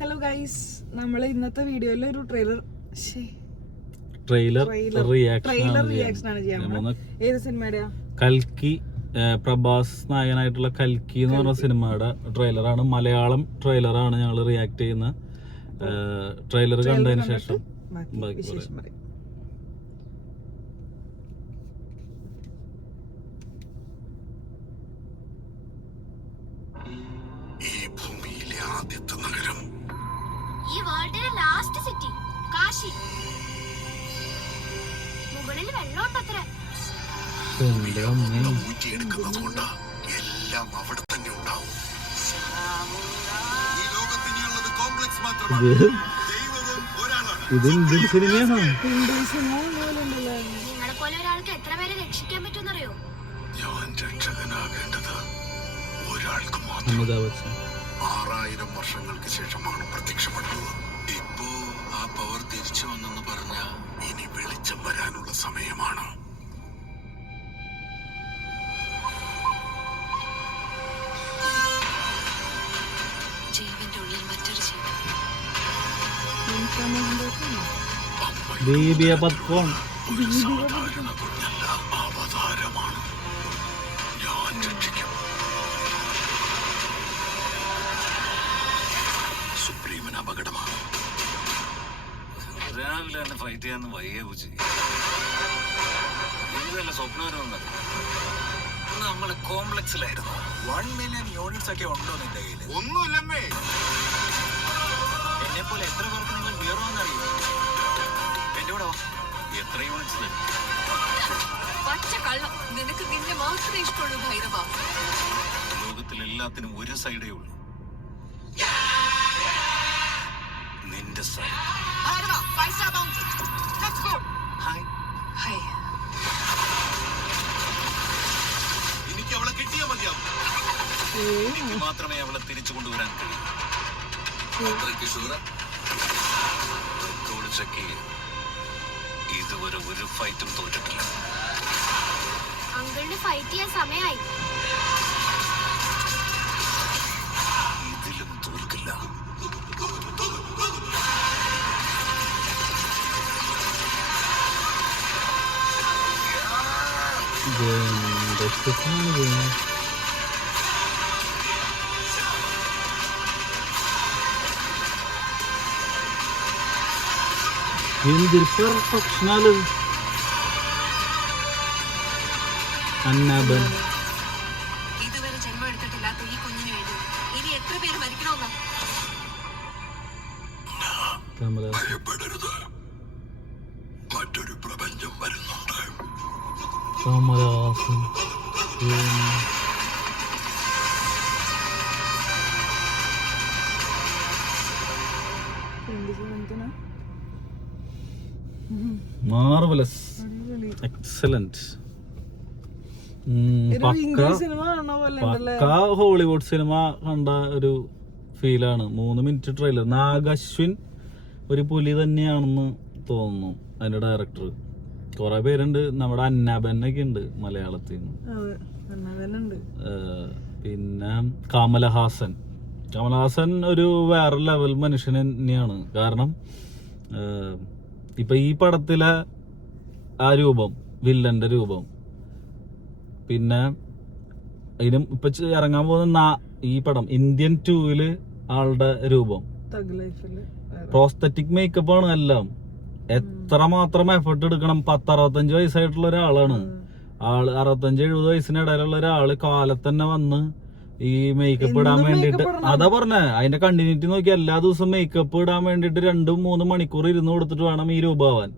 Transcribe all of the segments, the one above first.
Hello guys, നമ്മൾ ഇന്നത്തെ വീഡിയോയിൽ ഒരു ട്രെയിലർ റിയാക്ഷൻ ആണ് ചെയ്യാൻ പോകുന്നത്. ഏത് സിനിമയുടെയാ? കൽക്കി, പ്രഭാസ് നായകനായിട്ടുള്ള കൽക്കി എന്ന് പറഞ്ഞ സിനിമയുടെ ട്രെയിലറാണ്. മലയാളം ട്രെയിലറാണ് ഞങ്ങൾ റിയാക്ട് ചെയ്യുന്ന. ട്രെയിലർ കണ്ടതിന് ശേഷം വിശേഷം പറയും. ഈ ഭൂമിയിലെ ആദ്യത്തെ നഗരം, ഈ വേൾഡിലെ ലാസ്റ്റ് സിറ്റി കാശി. മുകളിൽ വെള്ളോട്ടത്ര ഊറ്റിയെടുക്കുന്നത് കൊണ്ട് എല്ലാം അവിടെ തന്നെ ഉണ്ടാവും. ഈ ലോകത്തിനുള്ളത് കോംപ്ലക്സ് മാത്രമാണ്. ദൈവവും ഒരാളാണ്. ഇത് ഇന്ത്യൻ സിനിമയാണോ? നിങ്ങളെ പോലെ ഒരാൾക്ക് എത്ര പേരെ രക്ഷിക്കാൻ പറ്റുമെന്നറിയോ? ഞാൻ രക്ഷകനാകേണ്ടത് ഒരാൾക്ക് മാത്രം. 6000 വർഷങ്ങൾക്ക് ശേഷമാണ് പ്രത്യക്ഷപ്പെടുന്നത്. ഇപ്പോ ആ പവർ തിരിച്ചു വന്നെന്ന് പറഞ്ഞ ഇനി വെളിച്ചം വരാനുള്ള സമയമാണ്. ജീവന്റെ ഉള്ളിൽ മറ്റൊരു ജീവൻ. ഒരു സാധാരണ കുഞ്ഞല്ല, അവതാരമാണ്. ഞാൻ രക്ഷിക്കും. സുപ്രീമൻ അപകടമാണ്. രാവിലെ തന്നെ ഫൈറ്റ് ചെയ്യാന്ന് വയ്യ പൂച്ചി. ഇതല്ല സ്വപ്നം. നമ്മള് കോംപ്ലക്സിലായിരുന്നു. 1 മില്യൺ യൂണിറ്റ്സ് ഒക്കെ ഉണ്ടോ നിന്റെ കയ്യിൽ? ഒന്നുമില്ലമ്മേ. എന്നെ പോലെ എത്ര പേർക്ക് നിങ്ങൾ ഹീറോ എന്നറിയോ? എന്റെ കൂടെ എത്ര യൂണിറ്റ്സ്? പച്ച കള്ളം. നിനക്ക് നിന്നെ മാത്രമേ ഇഷ്ടമുള്ളൂ ഭൈരവ. ലോകത്തിൽ എല്ലാത്തിനും ഒരു സൈഡേ ഉള്ളൂ, നിന്റെ സൈഡ്. ഹായ്. എനിക്ക് അവളെ കിട്ടിയാ മതിയാവും. എനിക്ക് മാത്രമേ അവളെ തിരിച്ചു കൊണ്ടുവരാൻ കഴിയൂ. റെക്കോർഡ് ചെക്ക് ചെയ്യും. ഇതുവരെ ഒരു ഫൈറ്റും തോറ്റിട്ടില്ല. അങ്കിളിന് ഫൈറ്റ് ചെയ്യാൻ സമയമായി. ഇതിലും തോൽക്കില്ല. പെർഫെക്ഷനാല് അന്നാബൻ. ഇതുവരെ ജന്മം എടുത്തിട്ടില്ലാത്ത ഈ കുഞ്ഞിന് വേണ്ടി ഇനി എത്ര പേര് മരിക്കണമെന്നാ? ഭയപ്പെടരുത്, മറ്റൊരു പ്രപഞ്ചം വരുന്നുണ്ട്. കമലഹാസൻ. Marvellous, excellent. പക്ക ഹോളിവുഡ് സിനിമ കണ്ട ഒരു ഫീലാണ്. 3 മിനിറ്റ് ട്രെയിലർ. നാഗശ്വിൻ ഒരു പുലി തന്നെയാണെന്ന് തോന്നുന്നു അതിന്റെ ഡയറക്ടർ. കുറെ പേരുണ്ട്. നമ്മുടെ അന്നാബനൊക്കെ ഉണ്ട് മലയാളത്തിൽ നിന്ന്. പിന്നെ കമലഹാസൻ ഒരു വേറെ ലെവൽ മനുഷ്യൻ തന്നെയാണ്. കാരണം ഇപ്പൊ ഈ പടത്തിലെ ആ രൂപം, വില്ലന്റെ രൂപം, പിന്നെ ഇതിനും ഇപ്പൊ ഇറങ്ങാൻ പോകുന്ന ഈ പടം ഇന്ത്യൻ 2-ല് ആളുടെ രൂപം, പ്രോസ്തറ്റിക് മേക്കപ്പ് ആണ് എല്ലാം. എത്ര മാത്രം എഫർട്ട് എടുക്കണം. 10-65 വയസ്സായിട്ടുള്ള ഒരാളാണ് ആള്. 65-70 വയസ്സിനിടയിലുള്ള ഒരാള് കാലത്ത് തന്നെ വന്ന് ഈ മേക്കപ്പ് ഇടാൻ വേണ്ടിട്ട്, അതാ പറഞ്ഞേ, അതിന്റെ കണ്ടിന്യൂറ്റി നോക്കി എല്ലാ ദിവസവും മേക്കപ്പ് ഇടാൻ വേണ്ടിട്ട് 2-3 മണിക്കൂർ ഇരുന്ന് കൊടുത്തിട്ട് വേണം ഈ രൂപമാവാൻ.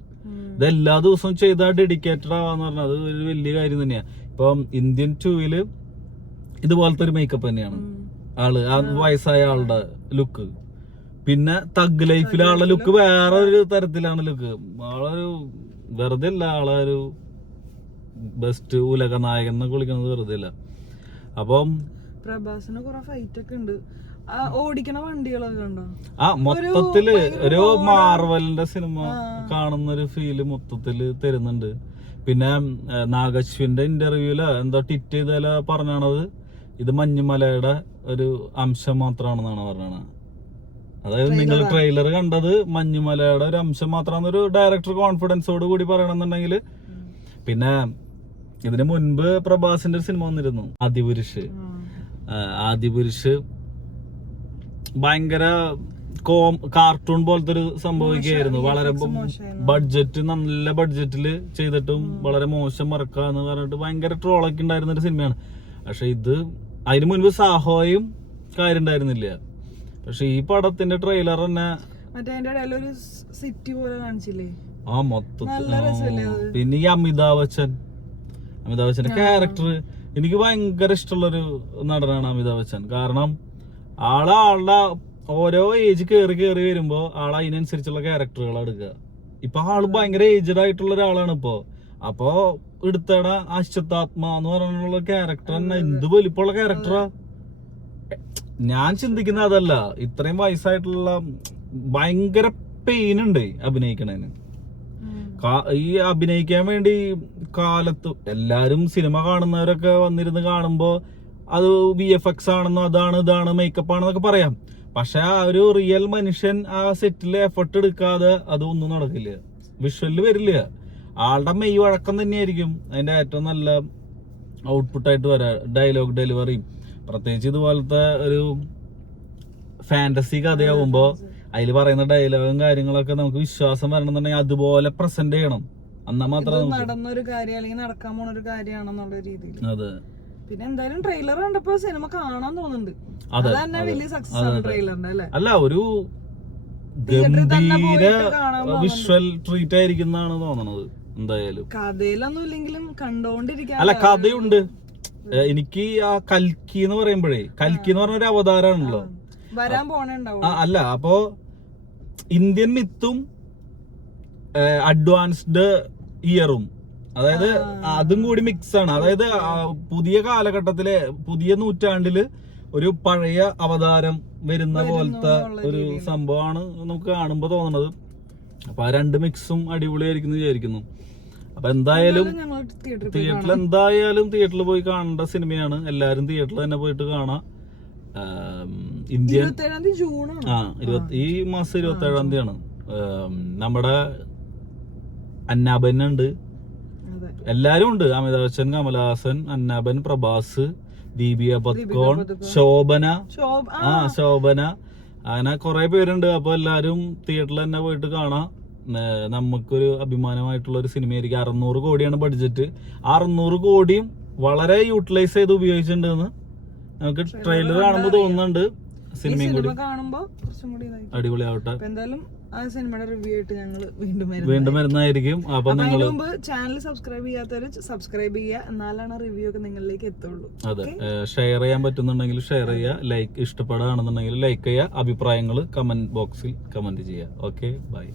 ഇത് എല്ലാ ദിവസവും ചെയ്താൽ ഡെഡിക്കേറ്റഡ് ആവാന്ന് പറഞ്ഞാൽ അത് ഒരു വലിയ കാര്യം തന്നെയാ. ഇപ്പം ഇന്ത്യൻ 2-ല് ഇതുപോലത്തെ ഒരു മേക്കപ്പ് തന്നെയാണ് ആള്, ആ വയസ്സായ ആളുടെ ലുക്ക്. പിന്നെ തഗ് ലൈഫിലെ ആളുടെ ലുക്ക് വേറെ ഒരു തരത്തിലാണ് ലുക്ക്. ആളൊരു വെറുതെ അല്ല, ആളൊരു ബെസ്റ്റ് ഉലക നായകൻ എന്നൊക്കെ വിളിക്കുന്നത് വെറുതെ അല്ല. അപ്പം പ്രഭാസിന് കുറെ ഫൈറ്റ് ഒക്കെ ഉണ്ട്. ഓടിക്കണ വണ്ടികളൊക്കെ ഉണ്ടോ? ആ മൊത്തത്തില് ഒരു മാർവലിന്റെ സിനിമ കാണുന്ന ഒരു ഫീല് മൊത്തത്തില് തരുന്നുണ്ട്. പിന്നെ നാഗശ്വിന്റെ ഇന്റർവ്യൂല് എന്താ ടിറ്റ് ചെയ്താല പറഞ്ഞത് ഇത് മഞ്ഞുമലയുടെ ഒരു അംശം മാത്രമാണെന്നാണ് പറഞ്ഞത്. അതായത് നിങ്ങൾ ട്രെയിലർ കണ്ടത് മഞ്ഞുമലയുടെ ഒരു അംശം മാത്രമാണ് ഒരു ഡയറക്ടർ കോൺഫിഡൻസോട് കൂടി പറയണമെന്നുണ്ടെങ്കിൽ. പിന്നെ ഇതിന് മുൻപ് പ്രഭാസിന്റെ ഒരു സിനിമ വന്നിരുന്നു, ആദിപുരുഷ് ഭയങ്കര കാർട്ടൂൺ പോലത്തെ ഒരു സംഭവിക്കുകയായിരുന്നു. വളരെ ബഡ്ജറ്റ്, നല്ല ബഡ്ജറ്റില് ചെയ്തിട്ടും വളരെ മോശം വർക്കാന്ന് പറഞ്ഞിട്ട് ഭയങ്കര ട്രോളൊക്കെ ഉണ്ടായിരുന്ന ഒരു സിനിമയാണ്. പക്ഷെ ഇത് അതിന് മുൻപ് സാഹോയും കാര്യം ഉണ്ടായിരുന്നില്ല. പക്ഷെ ഈ പടത്തിന്റെ ട്രെയിലർ തന്നെ സിറ്റി പോലെ കാണിച്ചില്ലേ, മൊത്തത്തിൽ. പിന്നെ ഈ അമിതാഭ് ബച്ചന്റെ ക്യാരക്ടർ എനിക്ക് ഭയങ്കര ഇഷ്ടമുള്ളൊരു നടനാണ് അമിതാഭ് ബച്ചൻ. കാരണം ആളുടെ ഓരോ ഏജ് കയറി വരുമ്പോ ആൾ അതിനനുസരിച്ചുള്ള ക്യാരക്ടറുകൾ എടുക്കുക. ഇപ്പൊ ആള് ഭയങ്കര ഏജ്ഡ് ആയിട്ടുള്ള ഒരാളാണ് ഇപ്പൊ. അപ്പൊ എടുത്തട അശ്വത്താത്മ എന്ന് പറഞ്ഞുള്ള ക്യാരക്ടർ തന്നെ എന്ത് വലിപ്പമുള്ള ക്യാരക്ടറാ. ഞാൻ ചിന്തിക്കുന്ന അതല്ല, ഇത്രയും വയസ്സായിട്ടുള്ള ഭയങ്കര പെയിൻ ഉണ്ട് അഭിനയിക്കണേന്. ഈ അഭിനയിക്കാൻ വേണ്ടി കാലത്ത് എല്ലാരും സിനിമ കാണുന്നവരൊക്കെ വന്നിരുന്ന് കാണുമ്പോ അത് VFX ആണെന്നോ ഇതാണ് മേക്കപ്പ് ആണെന്നൊക്കെ പറയാം. പക്ഷെ ആ ഒരു റിയൽ മനുഷ്യൻ ആ സെറ്റില് എഫർട്ട് എടുക്കാതെ അതൊന്നും നടക്കില്ല, വിഷ്വലില് വരില്ല. ആളുടെ മെയ് വഴക്കം തന്നെയായിരിക്കും അതിന്റെ ഏറ്റവും നല്ല ഔട്ട്പുട്ടായിട്ട് വരാം. ഡയലോഗ് ഡെലിവറിയും പ്രത്യേകിച്ച് ഇതുപോലത്തെ ഒരു ഫാന്റസി കഥയാവുമ്പോ അതിൽ പറയുന്ന ഡയലോഗും കാര്യങ്ങളൊക്കെ നമുക്ക് വിശ്വാസം വരണമെന്നുണ്ടെങ്കിൽ അതുപോലെ പ്രസന്റ് ചെയ്യണം. എന്നാ മാത്രമേ നടന്നൊരു കാര്യം അല്ലെങ്കിൽ നടക്കാൻ പോണ ഒരു കാര്യമാണെന്നുള്ള രീതിയിൽ. അതെ. പിന്നെ എന്തായാലും ട്രെയിലർ കണ്ടപ്പോ സിനിമ കാണാൻ തോന്നുന്നുണ്ട്. അതന്നെ വലിയ സക്സസ് ആണ് ട്രെയിലറിന്റെ അല്ലേ. അല്ല, ഒരു ഗംഭീര വിഷ്വൽ ട്രീറ്റ് ആയിരിക്കുന്നതാണ് തോന്നണത്. എന്തായാലും കഥയിലൊന്നും ഇല്ലെങ്കിലും കണ്ടോണ്ടിരിക്കാൻ. അല്ല, കഥയുണ്ട്. എനിക്ക് ആ കൽക്കി എന്ന് പറയുമ്പോഴേ, കൽക്കി എന്ന് പറഞ്ഞ ഒരു അവതാരമാണല്ലോ വരാൻ പോണുണ്ടാവും. അല്ല, അപ്പോ ഇന്ത്യൻ മിത്തും അഡ്വാൻസ്ഡ് ഇയറും, അതായത് അതും കൂടി മിക്സ് ആണ്. അതായത് പുതിയ കാലഘട്ടത്തിലെ പുതിയ നൂറ്റാണ്ടില് ഒരു പഴയ അവതാരം വരുന്ന പോലത്തെ ഒരു സംഭവമാണ് നമുക്ക് കാണുമ്പോ തോന്നുന്നത്. അപ്പൊ ആ രണ്ട് മിക്സും അടിപൊളിയായിരിക്കും വിചാരിക്കുന്നു. അപ്പൊ എന്തായാലും തിയേറ്ററിൽ പോയി കാണേണ്ട സിനിമയാണ്. എല്ലാരും തിയേറ്ററിൽ തന്നെ പോയിട്ട് കാണാം. ഇന്ത്യൻ ഈ മാസം 27-ാം തീയതിയാണ്. നമ്മുടെ അന്നാബൻ ഉണ്ട്, എല്ലാരും ഉണ്ട്. അമിതാഭ് ബച്ചൻ, കമലഹാസൻ, അന്നാബൻ, പ്രഭാസ്, ദീപിക പത്കോൺ, ശോഭന, അങ്ങനെ കുറെ പേരുണ്ട്. അപ്പൊ എല്ലാരും തിയേറ്ററിൽ തന്നെ പോയിട്ട് കാണാം. നമുക്കൊരു അഭിമാനമായിട്ടുള്ള ഒരു സിനിമയായിരിക്കും. 600 കോടിയാണ് ബഡ്ജറ്റ്. 600 കോടിയും വളരെ യൂട്ടിലൈസ് ചെയ്ത് ഉപയോഗിച്ചിട്ടുണ്ടെന്ന് നമുക്ക് ട്രെയിലർ കാണുമ്പോ തോന്നുന്നുണ്ട്. സിനിമയും കൂടി അടിപൊളിയാവട്ടെ. എന്തായാലും ആ സിനിമയുടെ റിവ്യൂ ആയിട്ട് ഞങ്ങൾ വീണ്ടും വരുന്നതായിരിക്കും. അപ്പൊ നിങ്ങൾ ചാനൽ സബ്സ്ക്രൈബ് ചെയ്യാത്തവര് സബ്സ്ക്രൈബ് ചെയ്യുക, എന്നാലാണ് റിവ്യൂ ഒക്കെ നിങ്ങളിലേക്ക് എത്തുള്ളൂ. അതെ, ഷെയർ ചെയ്യാൻ പറ്റുന്നുണ്ടെങ്കിൽ ഷെയർ ചെയ്യുക, ലൈക്ക് ഇഷ്ടപ്പെടുകയാണെന്നുണ്ടെങ്കിൽ ലൈക്ക് ചെയ്യുക, അഭിപ്രായങ്ങൾ കമന്റ് ബോക്സിൽ കമന്റ് ചെയ്യുക. Okay, by.